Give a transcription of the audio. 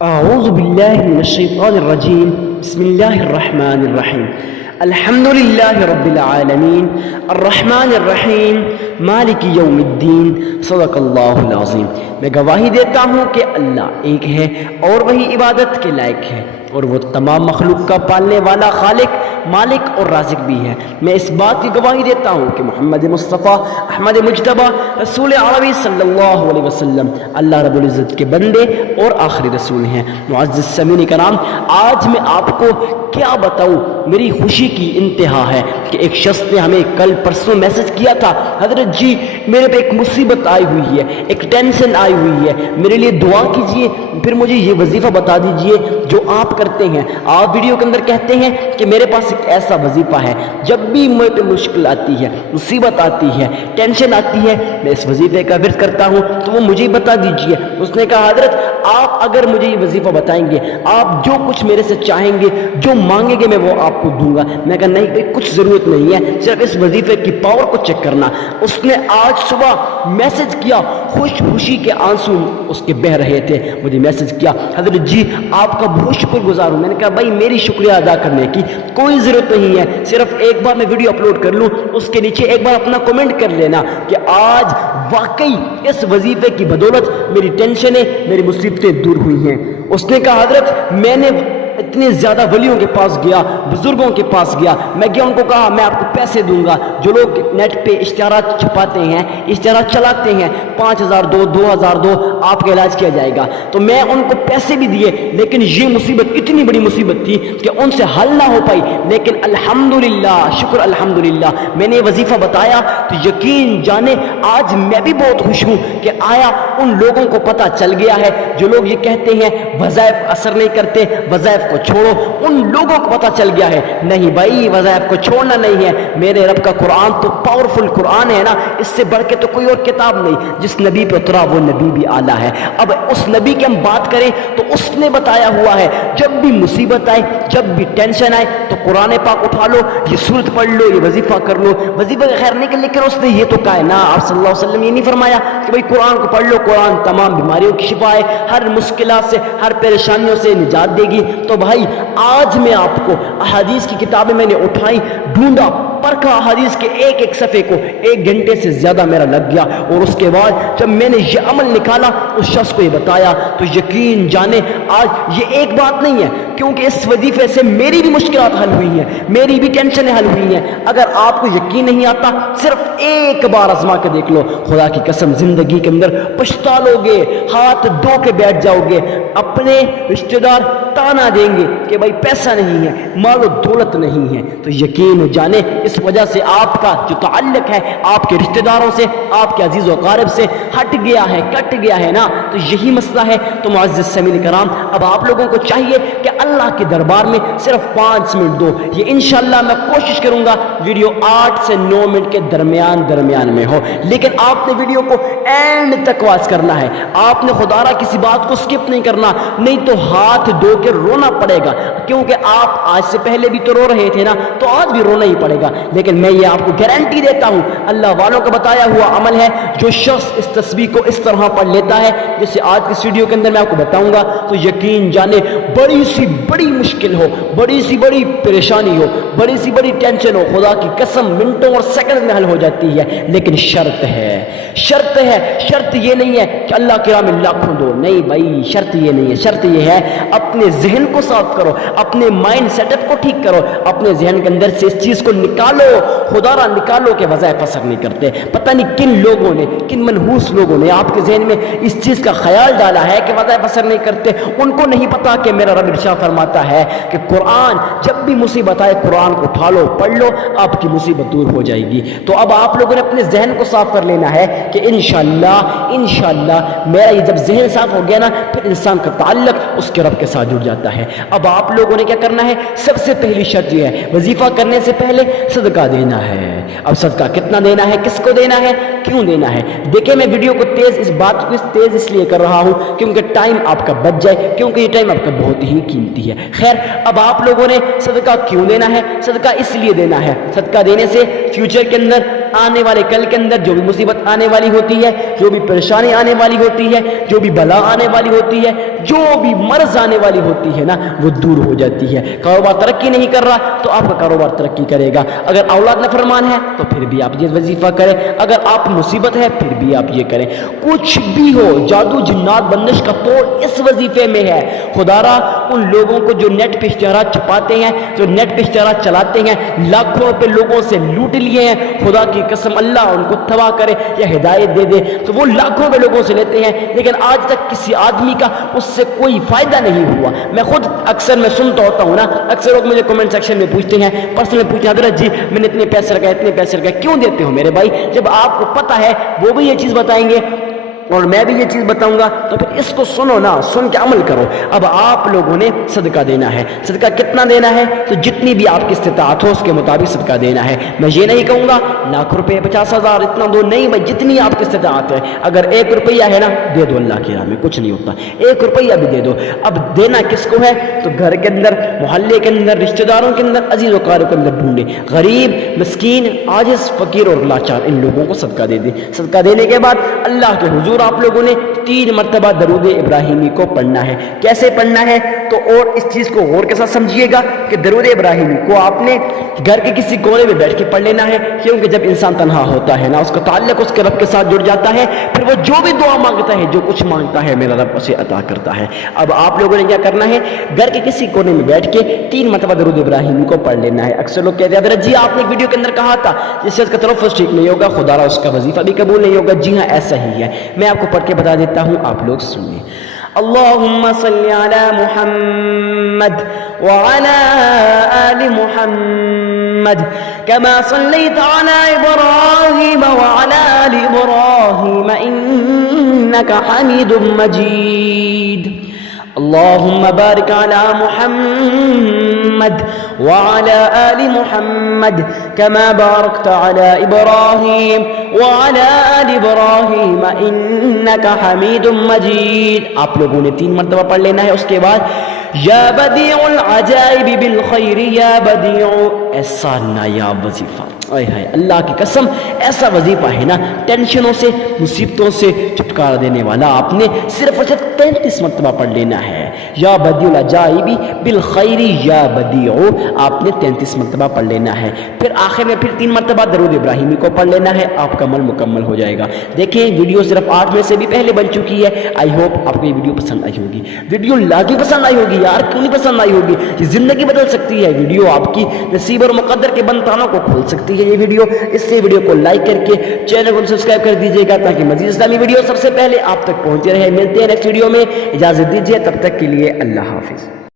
أعوذ بالله من الشيطان الرجيم بسم الله الرحمن الرحيم الحمد لله رب العالمين الرحمن الرحیم مالک یوم الدین صدق اللہ العظیم۔ میں گواہی دیتا ہوں کہ اللہ ایک ہے اور وہی عبادت کے لائق ہے، اور وہ تمام مخلوق کا پالنے والا خالق، مالک اور رازق بھی ہے۔ میں اس بات کی گواہی دیتا ہوں کہ محمد مصطفیٰ احمد مجتبیٰ رسول عربی صلی اللہ علیہ وسلم اللہ رب العزت کے بندے اور آخری رسول ہیں۔ معزز سامعین کرام، آج میں آپ کو کیا بتاؤں، میری خوشی کی انتہا ہے کہ ایک شخص نے ہمیں کل پرسوں میسج کیا تھا، حضرت جی میرے پہ ایک مصیبت آئی ہوئی ہے، ایک ٹینشن آئی ہوئی ہے، میرے لیے دعا کیجئے، پھر مجھے یہ وظیفہ بتا دیجئے جو آپ کرتے ہیں۔ آپ ویڈیو کے اندر کہتے ہیں کہ میرے پاس ایک ایسا وظیفہ ہے، جب بھی مجھے پہ مشکل آتی ہے، مصیبت آتی ہے، ٹینشن آتی ہے، میں اس وظیفے کا ورد کرتا ہوں، تو وہ مجھے بتا دیجئے۔ اس نے کہا حضرت آپ اگر مجھے یہ وظیفہ بتائیں گے، آپ جو کچھ میرے سے چاہیں گے، جو مانگیں گے میں وہ آپ کو دوں گا۔ میں کہا نہیں کچھ ضرورت نہیں ہے، صرف اس وظیفے کی پاور کو چیک کرنا۔ اس نے آج صبح میسج کیا، خوشی کے آنسو اس کے بہہ رہے تھے، مجھے میسج کیا حضرت جی آپ کا بہت شکر گزار ہوں۔ میں نے کہا بھائی میری شکریہ ادا کرنے کی کوئی ضرورت نہیں ہے، صرف ایک بار میں ویڈیو اپلوڈ کر لوں، اس کے نیچے ایک بار اپنا کومنٹ کر لینا کہ آج واقعی اس وظیفے کی بدولت میری ٹینشنیں، میری مصیبتیں دور ہوئی ہیں۔ اس نے کہا حضرت میں نے اتنے زیادہ ولیوں کے پاس گیا، بزرگوں کے پاس گیا، میں گیا ان کو کہا میں آپ کو پیسے دوں گا، جو لوگ نیٹ پہ اشتہارات چھپاتے ہیں، اشتہارات چلاتے ہیں، 5000 دو، 2000 دو، آپ کا علاج کیا جائے گا، تو میں ان کو پیسے بھی دیے، لیکن یہ مصیبت اتنی بڑی مصیبت تھی کہ ان سے حل نہ ہو پائی۔ لیکن الحمدللہ، شکر الحمدللہ میں نے وظیفہ بتایا تو یقین جانے آج میں بھی بہت خوش ہوں کہ آیا ان لوگوں کو پتہ چل گیا ہے جو لوگ یہ کہتے ہیں وظائف اثر نہیں کرتے، وظائف کو چھوڑو، ان لوگوں کو پتہ چل گیا ہے نہیں بھائی وظائف کو چھوڑنا نہیں ہے۔ میرے رب کا قرآن تو پاورفل قرآن ہے نا، اس سے بڑھ کے تو کوئی اور کتاب نہیں، جس نبی پہ اترا وہ نبی بھی اعلیٰ ہے۔ اب اس نبی کی ہم بات کریں تو اس نے بتایا ہوا ہے جب بھی مصیبت آئے، جب بھی ٹینشن آئے تو قرآن پاک اٹھا لو، یہ سورت پڑھ لو، یہ وظیفہ کر لو، وظیفہ کا خیر نہیں، لیکن اس نے یہ تو کہا ہے نا، آپ صلی اللہ علیہ وسلم یہ نہیں فرمایا کہ بھائی قرآن کو پڑھ لو، قرآن تمام بیماریوں کی شفا ہے، ہر مشکلات سے، ہر پریشانیوں سے نجات دے گی۔ تو بھائی آج میں آپ کو احادیث کی کتابیں میں نے اٹھائی، ڈھونڈا، پرکھا احادیث کے ایک ایک صفحے کو، 1 گھنٹے سے زیادہ میرا لگ گیا، اور اس کے بعد جب میں نے یہ عمل نکالا اس شخص کو یہ بتایا تو یقین جانے آج یہ ایک بات نہیں ہے، کیونکہ اس وظیفے سے میری بھی مشکلات حل ہوئی ہیں، میری بھی ٹینشنیں حل ہوئی ہیں۔ اگر آپ کو یقین نہیں آتا صرف ایک بار آزما کے دیکھ لو، خدا کی قسم زندگی کے اندر پچھتا لوگے، ہاتھ دھو کے بیٹھ جاؤ گے، اپنے رشتہ دار تانا دیں گے کہ بھائی پیسہ نہیں ہے، مال و دولت نہیں ہے، تو یقین جانے اس وجہ سے آپ کا جو تعلق ہے آپ کے رشتہ داروں سے، آپ کے عزیز و اقارب سے ہٹ گیا ہے، کٹ گیا ہے نا، تو یہی مسئلہ ہے۔ تو معزز سامعین کرام، اب آپ لوگوں کو چاہیے کہ اللہ کے دربار میں صرف 5 منٹ دو، یہ انشاءاللہ میں کوشش کروں گا ویڈیو 8 سے 9 منٹ کے درمیان میں ہو، لیکن آپ نے ویڈیو کو اینڈ تک واچ کرنا ہے، آپ نے خدا را کسی بات کو سکپ نہیں کرنا، نہیں تو ہاتھ دھو کے رونا پڑے گا، کیونکہ آپ آج سے پہلے بھی تو رو رہے تھے نا، تو آج بھی رونا ہی پڑے گا۔ لیکن میں یہ آپ کو گارنٹی دیتا ہوں، اللہ والوں کا بتایا ہوا عمل ہے، جو شخص اس تسبیح کو اس طرح پڑھ لیتا ہے جیسے آج کی ویڈیو کے اندر میں آپ کو بتاؤں گا، تو یقین جانے بڑی سی بڑی مشکل ہو، بڑی سی بڑی پریشانی ہو، بڑی سی بڑی ٹینشن ہو، خدا کی قسم منٹوں اور سیکنڈ میں حل ہو جاتی ہے۔ لیکن شرط ہے، شرط یہ نہیں ہے کہ اللہ کے راہ میں لاکھوں دو، نہیں بھائی شرط یہ نہیں ہے، شرط یہ ہے اپنے ذہن کو صاف کرو، اپنے مائنڈ سیٹ اپ کو ٹھیک کرو، اپنے ذہن کے اندر سے اس چیز کو نکالو، خدا را نکالو کہ وظائف اثر نہیں کرتے۔ پتہ نہیں کن لوگوں نے، کن منحوس لوگوں نے آپ کے ذہن میں اس چیز کا خیال ڈالا ہے کہ وظائف اثر نہیں کرتے، ان کو نہیں پتا کہ میرا رب ارشاد فرماتا ہے کہ قرآن جب بھی مصیبت آئے قرآن کو اٹھا لو، پڑھ لو، آپ کی مصیبت دور ہو جائے گی۔ تو اب آپ لوگوں نے اپنے ذہن کو صاف کر لینا ہے کہ انشاءاللہ میرا یہ جب ذہن صاف ہو گیا نا، پھر انسان کا تعلق اس کے رب کے ساتھ جڑ جاتا ہے۔ اب آپ لوگوں نے کیا کرنا ہے، سب سے پہلی شرط یہ ہے وظیفہ کرنے سے پہلے صدقہ دینا ہے۔ اب صدقہ کتنا دینا ہے، کس کو دینا ہے، کیوں دینا ہے؟ دیکھیں میں ویڈیو کو اس بات کو تیز اس لیے کر رہا ہوں کیونکہ ٹائم آپ کا بچ جائے، کیونکہ یہ ٹائم آپ کا بہت ہی قیمتی ہے۔ خیر اب آپ لوگوں نے صدقہ کیوں دینا ہے، صدقہ اس لیے دینا ہے، صدقہ دینے سے فیوچر کے اندر آنے والے کل کے اندر جو بھی مصیبت آنے والی ہوتی ہے، جو بھی پریشانی آنے والی ہوتی ہے، جو بھی بلا آنے والی ہوتی ہے، جو بھی مرض آنے والی ہوتی ہے نا، وہ دور ہو جاتی ہے۔ کاروبار ترقی نہیں کر رہا تو آپ کا کاروبار ترقی کرے گا، اگر اولاد نافرمان ہے تو پھر بھی آپ یہ وظیفہ کریں، اگر آپ مصیبت ہے پھر بھی آپ یہ کریں، کچھ بھی ہو، جادو جنات بندش کا توڑ اس وظیفے میں ہے۔ خدا را ان لوگوں کو جو نیٹ پہ اشتہارات چھپاتے ہیں، جو نیٹ پہ اشتہارات چلاتے ہیں، لاکھوں روپے لوگوں سے لوٹ لیے ہیں، خدا کی قسم اللہ ان کو تباہ کرے یا ہدایت دے دے، تو وہ لاکھوں روپے لوگوں سے لیتے ہیں لیکن آج تک کسی آدمی کا اس سے کوئی فائدہ نہیں ہوا۔ میں خود اکثر میں سنتا ہوتا ہوں نا، اکثر لوگ مجھے کمنٹ سیکشن میں پوچھتے ہیں، پرسنل پوچھتے ہیں، حضرت جی میں نے اتنے پیسے لگائے، اتنے پیسے لگائے، کیوں دیتے ہو میرے بھائی؟ جب آپ کو پتہ ہے وہ بھی یہ چیز بتائیں گے اور میں بھی یہ چیز بتاؤں گا، تو پھر اس کو سنو نا، سن کے عمل کرو۔ اب آپ لوگوں نے صدقہ دینا ہے، صدقہ کتنا دینا ہے؟ تو جتنی بھی آپ کی استطاعت ہو اس کے مطابق صدقہ دینا ہے۔ میں یہ نہیں کہوں گا لاکھ روپے 50,000 اتنا دو، نہیں بھائی، جتنی آپ کی استطاعت ہے۔ اگر 1 روپیہ ہے نا، دے دو، اللہ کی راہ میں کچھ نہیں ہوتا، 1 روپیہ بھی دے دو۔ اب دینا کس کو ہے؟ تو گھر کے اندر، محلے کے اندر، رشتہ داروں کے اندر، عزیز و اقارب کے اندر ڈھونڈے، غریب، مسکین، عاجز، فقیر اور لاچار، ان لوگوں کو صدقہ دے دیں۔ صدقہ دینے کے بعد اللہ کے حضور آپ لوگوں نے 3 مرتبہ درود ابراہیمی کو پڑھنا ہے۔ کیسے پڑھنا ہے؟ تو اور اس چیز کو غور کے ساتھ سمجھیے گا کہ درود ابراہیمی کو آپ نے گھر کے کسی کونے میں بیٹھ کے پڑھ لینا ہے، کیونکہ جب انسان تنہا ہوتا ہے نا، اس کا تعلق اس کے رب کے ساتھ جڑ جاتا ہے، پھر وہ جو بھی دعا مانگتا ہے، جو کچھ مانگتا ہے، میرا رب اسے عطا کرتا ہے۔ اب آپ لوگوں نے کیا کرنا ہے؟ گھر کے کسی کونے میں بیٹھ کے 3 مرتبہ درود ابراہیمی کو پڑھ لینا ہے۔ اکثر لوگ کہتے ہیں حضرت جی آپ نے ایک ویڈیو کے اندر کہا تھا جس سے اس کا تلفظ ٹھیک نہیں ہوگا، خدا را اس کا وظیفہ بھی قبول نہیں ہوگا۔ جی ہاں ایسا ہی ہے، میں آپ کو پڑھ کے بتا دیتا ہوں، آپ لوگ سنیے۔ اللہم صلی علی محمد وعلی آل محمد کما صلیت علی ابراہیم وعلی آل ابراہیم انک حمید مجید۔ اللہم بارک علی محمد وعلی آل محمد کما بارکت علی ابراہیم وعلی آل ابراہیم انک حمید مجید۔ آپ لوگوں نے 3 مرتبہ پڑھ لینا ہے۔ اس کے بعد یا بدیع العجائب بالخیر یا بدیع، ایسا نایاب وظیفہ، اے ہائے اللہ کی قسم ایسا وظیفہ ہے نا، ٹینشنوں سے، مصیبتوں سے چھٹکارا دینے والا۔ آپ نے صرف اور صرف 33 مرتبہ پڑھ لینا ہے۔ یا بدیع العجائب بالخیر یا بدیع، آپ نے 33 مرتبہ پڑھ لینا ہے۔ پھر آخر میں پھر 3 مرتبہ درود ابراہیمی کو پڑھ لینا ہے، آپ کا عمل مکمل ہو جائے گا۔ دیکھیں ویڈیو صرف 8 میں سے بھی پہلے بن چکی ہے۔ آئی ہوپ آپ کو یہ ویڈیو پسند آئی ہوگی۔ ویڈیو لاگی پسند آئی ہوگی یار، کیوں نہیں پسند آئی ہوگی؟ یہ زندگی بدل سکتی ہے، ویڈیو آپ کی نصیب اور مقدر کے بندانوں کو کھول سکتی ہے یہ ویڈیو۔ اس سے ویڈیو کو لائک کر کے چینل کو سبسکرائب کر دیجیے گا تاکہ مزید اسلامی ویڈیو سب سے پہلے آپ تک پہنچے رہے۔ ملتے ہیں نیکسٹ ویڈیو میں، اجازت دیجیے، تب تک کے لیے اللہ حافظ۔